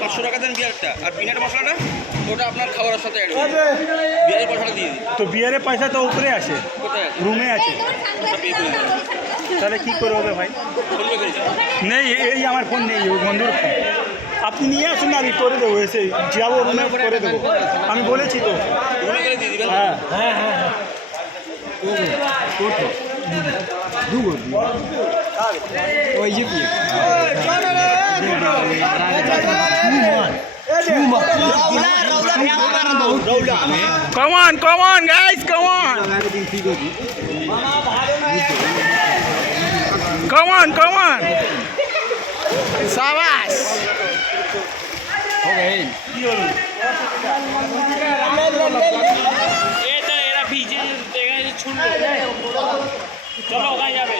পাঁচশো টাকা দেন বিয়ারটা, আর পিনাট মশলাটা ওটা আপনার খাবারের সাথে অ্যাড হবে। বিয়ারের পয়সাটা দিয়ে দিই। তো বিয়ারের পয়সা তো উপরে আছে, কোথায় আছে? রুমে আছে। ওটা পে করে দিন। তাহলে কী করে হবে ভাই? ফোন পে করেছি। নেই, এই আমার ফোন নেই, ওই বন্ধুর ফোন। আপনি নিয়ে আসুন না, আমি করে দেবো, এসে যাবো রুমে করে দেবো। আমি বলেছি তো। রুমে করে দিয়ে দিবেন। হ্যাঁ Come on guys, come on. Come on. Sabash. এরা ভিজে ছুটলো, চলো ওখানে যাবে।